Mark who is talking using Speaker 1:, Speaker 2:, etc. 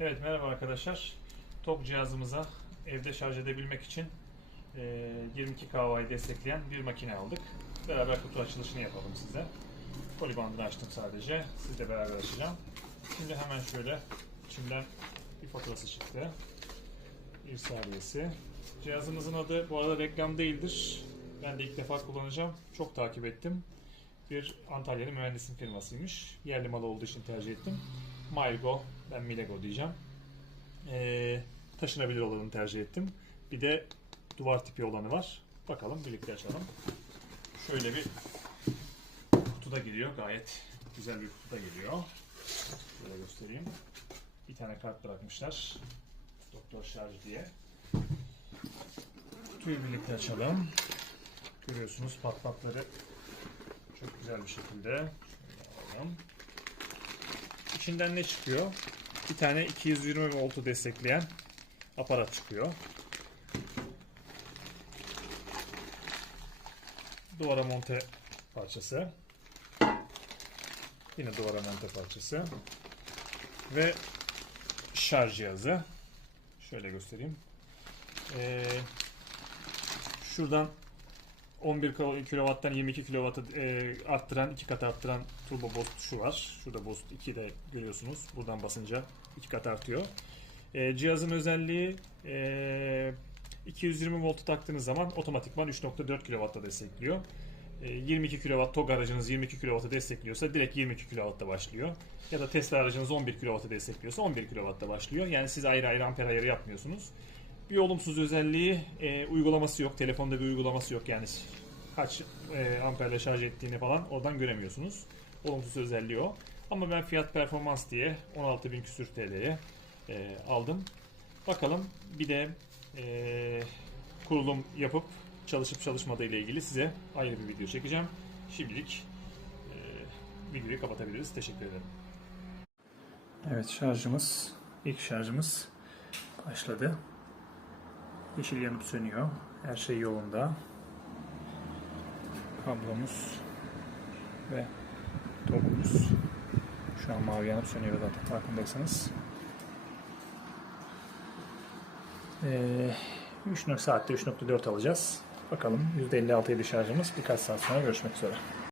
Speaker 1: Evet merhaba arkadaşlar. TOG cihazımıza evde şarj edebilmek için e, 22 kW'yi destekleyen bir makine aldık. Beraber kutu açılışını yapalım size. Koli bandını açtım sadece. Sizle beraber açacağım. Şimdi hemen şöyle içinden bir faturası çıktı. Bir saniyesi. Cihazımızın adı bu arada reklam değildir. Ben de ilk defa kullanacağım. Çok takip ettim. Bir Antalya'nın mühendisin firmasıymış. Yerli malı olduğu için tercih ettim. Mygo, ben Milego diyeceğim. Ee, taşınabilir olanı tercih ettim. Bir de duvar tipi olanı var. Bakalım birlikte açalım. Şöyle bir kutuda geliyor. Gayet güzel bir kutuda geliyor. Şöyle göstereyim. Bir tane kart bırakmışlar. Doktor şarj diye. Kutuyu birlikte açalım. Görüyorsunuz patlatları çok güzel bir şekilde. Şöyle alalım. İçinden ne çıkıyor? Bir tane 220 voltu destekleyen aparat çıkıyor. Duvara monte parçası. Yine duvara monte parçası. Ve şarj cihazı. Şöyle göstereyim. Ee, şuradan 11 kW'dan 22 kW'ı e, arttıran, iki kat arttıran turbo boost tuşu var. Şurada boost 2 de görüyorsunuz. Buradan basınca iki kat artıyor. E, cihazın özelliği e, 220 voltu taktığınız zaman otomatikman 3.4 kW'da destekliyor. E, 22 kW TOG aracınız 22 kW'ı destekliyorsa direkt 22 kW'da başlıyor. Ya da Tesla aracınız 11 kW'ı destekliyorsa 11 kW'da başlıyor. Yani siz ayrı ayrı amper ayarı yapmıyorsunuz. Bir olumsuz özelliği e, uygulaması yok. Telefonda bir uygulaması yok yani kaç e, amperle şarj ettiğini falan oradan göremiyorsunuz. Olumsuz özelliği o. Ama ben fiyat performans diye 16.000 küsür TL'ye e, aldım. Bakalım bir de e, kurulum yapıp çalışıp çalışmadığı ile ilgili size ayrı bir video çekeceğim. Şimdilik e, videoyu kapatabiliriz. Teşekkür ederim. Evet şarjımız, ilk şarjımız başladı. Yeşil yanıp sönüyor. Her şey yolunda. Kablomuz ve topumuz. Şu an mavi yanıp sönüyor zaten farkındaysanız. Ee, 3. saatte 3.4 alacağız. Bakalım %56 şarjımız birkaç saat sonra görüşmek üzere.